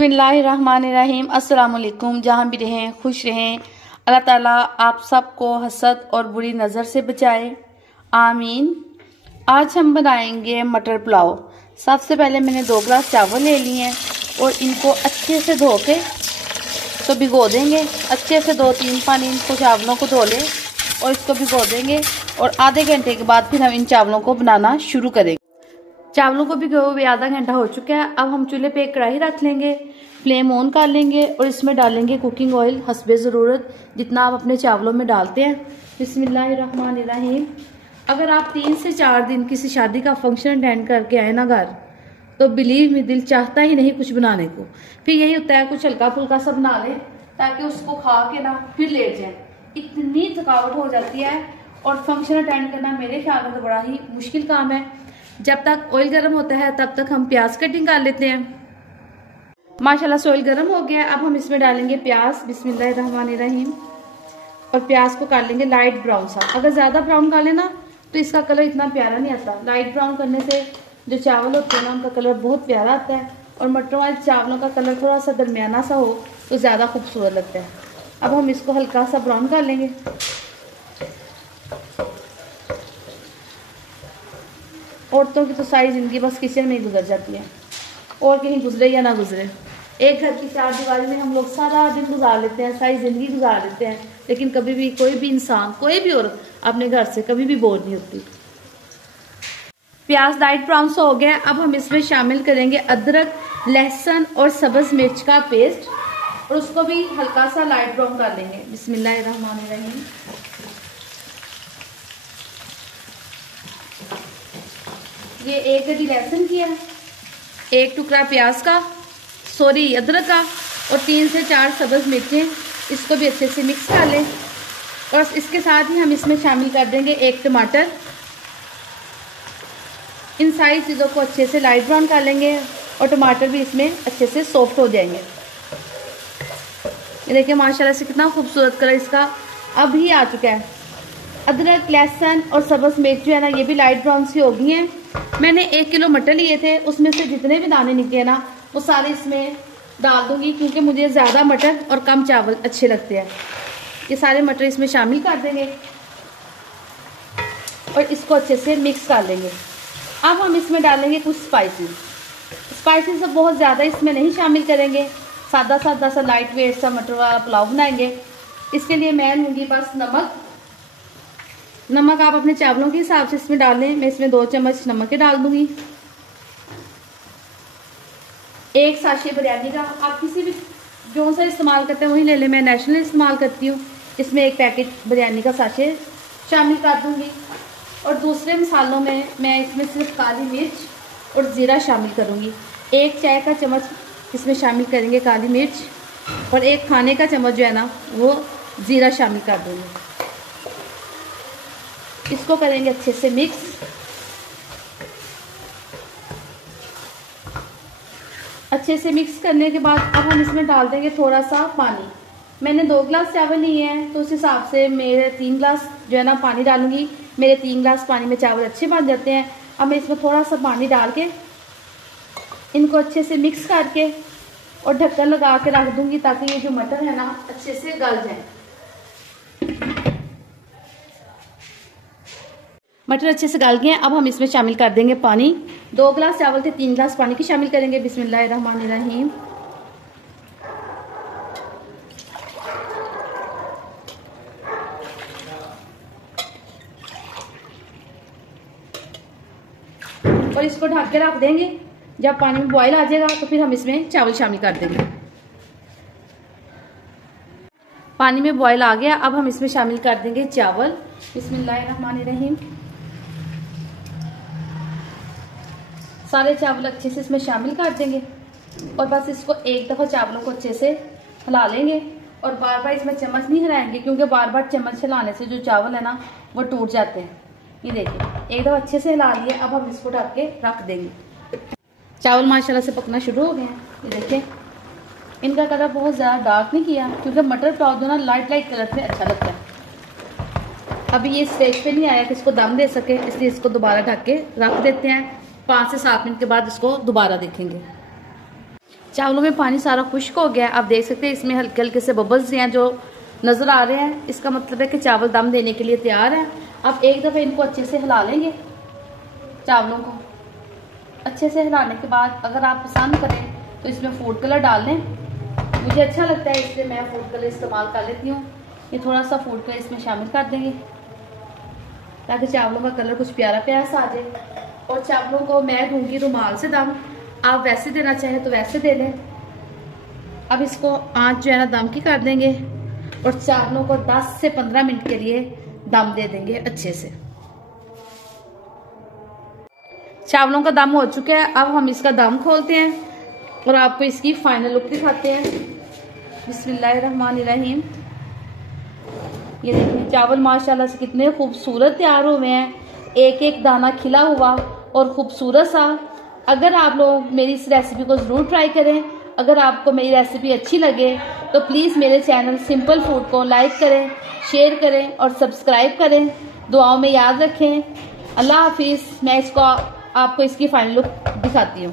बिस्मिल्लाहिर्रहमानिर्रहीम। अस्सलाम वालेकुम। जहाँ भी रहें खुश रहें। अल्लाह ताला आप सबको हसद और बुरी नज़र से बचाए, आमीन। आज हम बनाएंगे मटर पुलाव। सबसे पहले मैंने 2 गिलास चावल ले लिए हैं और इनको अच्छे से धो के तो भिगो देंगे। अच्छे से 2-3 पानी इनको चावलों को धो लें और इसको भिगो देंगे और आधे घंटे के बाद फिर हम इन चावलों को बनाना शुरू करेंगे। चावलों को भिगोए हुए आधा घंटा हो चुका है। अब हम चूल्हे पे एक कढ़ाई रख लेंगे, फ्लेम ऑन कर लेंगे और इसमें डालेंगे कुकिंग ऑयल हस्बे ज़रूरत, जितना आप अपने चावलों में डालते हैं। बिस्मिल्लाहिर्रहमानिर्रहीम। अगर आप 3 से 4 दिन किसी शादी का फंक्शन अटेंड करके आए ना घर, तो बिलीव में दिल चाहता ही नहीं कुछ बनाने को। फिर यही होता है कुछ हल्का फुल्का सा बना लें ताकि उसको खा के ना फिर लेट जाए। इतनी थकावट हो जाती है और फंक्शन अटेंड करना मेरे ख्याल में तो बड़ा ही मुश्किल काम है। जब तक ऑयल गर्म होता है तब तक हम प्याज कटिंग कर लेते हैं। माशाल्लाह से ऑयल गर्म हो गया। अब हम इसमें डालेंगे प्याज। बिस्मिल्लाहिर्रहमानिर्रहीम। और प्याज को कर लेंगे लाइट ब्राउन सा। अगर ज्यादा ब्राउन कर लेना तो इसका कलर इतना प्यारा नहीं आता। लाइट ब्राउन करने से जो चावल होते हैं ना उनका कलर बहुत प्यारा आता है और मटरों वाले चावलों का कलर थोड़ा सा दरमियाना सा हो तो ज्यादा खूबसूरत लगता है। अब हम इसको हल्का सा ब्राउन कर लेंगे। औरतों की तो सारी जिंदगी बस किचन में ही गुजर जाती है, और कहीं गुजरे या ना गुजरे। एक घर की 4 दीवारी में हम लोग सारा दिन गुजार लेते हैं, सारी जिंदगी गुजार लेते हैं, लेकिन कभी भी कोई भी इंसान, कोई भी औरत अपने घर से कभी भी बोर नहीं होती। प्याज लाइट ब्राउन सा हो गया। अब हम इसमें शामिल करेंगे अदरक, लहसुन और सब्ज मिर्च का पेस्ट और उसको भी हल्का सा लाइट ब्राउन कर लेंगे। बिस्मिल्लाहिर्रहमानिर्रहीम। ये 1 गड्डी लहसुन की है, 1 टुकड़ा प्याज का, अदरक का और 3 से 4 सब्ज मिर्चें। इसको भी अच्छे से मिक्स कर लें और इसके साथ ही हम इसमें शामिल कर देंगे 1 टमाटर। इन सारी चीज़ों को अच्छे से लाइट ब्राउन कर लेंगे और टमाटर भी इसमें अच्छे से सॉफ्ट हो जाएंगे। ये देखिए माशाल्लाह से कितना खूबसूरत कलर इसका अब ही आ चुका है। अदरक, लहसुन और सब्ज मिर्च जो है ना ये भी लाइट ब्राउन सी हो गई हैं। मैंने 1 किलो मटर लिए थे, उसमें से जितने भी दाने निकले ना वो सारे इसमें डाल दूंगी, क्योंकि मुझे ज़्यादा मटर और कम चावल अच्छे लगते हैं। ये सारे मटर इसमें शामिल कर देंगे और इसको अच्छे से मिक्स कर लेंगे। अब हम इसमें डालेंगे कुछ स्पाइसेस अब बहुत ज़्यादा इसमें नहीं शामिल करेंगे। सादा सा लाइट वेट सा मटर वाला पुलाव बनाएंगे। इसके लिए मैं लूँगी बस नमक आप अपने चावलों के हिसाब से इसमें डाल लें। मैं इसमें 2 चम्मच नमक डाल दूंगी। 1 साशे बिरयानी का, आप किसी भी जो सा इस्तेमाल करते हैं वही ले लें। मैं नेशनल इस्तेमाल करती हूँ। इसमें 1 पैकेट बिरयानी का साशे शामिल कर दूंगी और दूसरे मसालों में मैं इसमें सिर्फ काली मिर्च और ज़ीरा शामिल करूँगी। 1 चाय का चम्मच इसमें शामिल करेंगे काली मिर्च और 1 खाने का चम्मच जो है ना वो ज़ीरा शामिल कर दूँगी। इसको करेंगे अच्छे से मिक्स। अच्छे से मिक्स करने के बाद अब हम इसमें डाल देंगे थोड़ा सा पानी। मैंने 2 गिलास चावल लिए हैं तो उस हिसाब से मेरे 3 गिलास जो है ना पानी डालूंगी। मेरे 3 गिलास पानी में चावल अच्छे बन जाते हैं। अब मैं इसमें थोड़ा सा पानी डाल के इनको अच्छे से मिक्स करके और ढक्कन लगा के रख दूंगी ताकि ये जो मटर है ना अच्छे से गल जाए। मटर अच्छे से गल गए। अब हम इसमें शामिल कर देंगे पानी। 2 गिलास चावल थे, 3 गिलास पानी की शामिल करेंगे। बिस्मिल्लाहिर्रहमानिर्रहीम। और इसको ढक के रख देंगे। जब पानी में बॉयल आ जाएगा तो फिर हम इसमें चावल शामिल कर देंगे। पानी में बॉयल आ गया। अब हम इसमें शामिल कर देंगे चावल। बिस्मिल्लाहिर्रहमानिर्रहीम। सारे चावल अच्छे से इसमें शामिल कर देंगे और बस इसको एक दफ़ा चावलों को अच्छे से हिला लेंगे और बार बार इसमें चम्मच नहीं हिलाएंगे, क्योंकि बार बार चम्मच हिलाने से जो चावल है ना वो टूट जाते हैं। ये देखिए एक दफ़ा अच्छे से हिला लिए। अब हम इसको ढक के रख देंगे। चावल माशाल्लाह से पकना शुरू हो गए हैं। ये देखिए इनका कलर बहुत ज़्यादा डार्क नहीं किया, क्योंकि मटर पुलाव जो ना लाइट कलर से अच्छा लगता है। अभी ये स्टेज पे नहीं आया कि इसको दम दे सके, इसलिए इसको दोबारा ढक के रख देते हैं। 5 से 7 मिनट के बाद इसको दोबारा देखेंगे। चावलों में पानी सारा खुश्क हो गया। आप देख सकते हैं इसमें हल्के हल्के से बबल्स हैं जो नज़र आ रहे हैं। इसका मतलब है कि चावल दम देने के लिए तैयार है। अब एक दफ़ा इनको अच्छे से हिला लेंगे। चावलों को अच्छे से हिलाने के बाद अगर आप पसंद करें तो इसमें फूड कलर डाल लें। मुझे अच्छा लगता है इसलिए मैं फूड कलर इस्तेमाल कर लेती हूँ। ये थोड़ा सा फूड कलर इसमें शामिल कर देंगे ताकि चावलों का कलर कुछ प्यारा प्यारा सा आ जाए। और चावलों को मैं दूंगी रुमाल से दम, आप वैसे देना चाहें तो वैसे दे लें। अब इसको आंच जो है ना दम की कर देंगे और चावलों को 10 से 15 मिनट के लिए दम दे देंगे अच्छे से। चावलों का दम हो चुका है। अब हम इसका दम खोलते हैं और आपको इसकी फाइनल लुक दिखाते हैं। बिस्मिल्लाहिर्रहमानिर्रहीम। ये देखिए चावल माशाल्लाह से कितने खूबसूरत तैयार हुए हैं, एक एक दाना खिला हुआ और खूबसूरत सा। अगर आप लोग मेरी इस रेसिपी को ज़रूर ट्राई करें। अगर आपको मेरी रेसिपी अच्छी लगे तो प्लीज़ मेरे चैनल सिंपल फूड को लाइक करें, शेयर करें और सब्सक्राइब करें। दुआओं में याद रखें। अल्लाह हाफिज़। मैं इसको आपको इसकी फाइनल लुक दिखाती हूँ।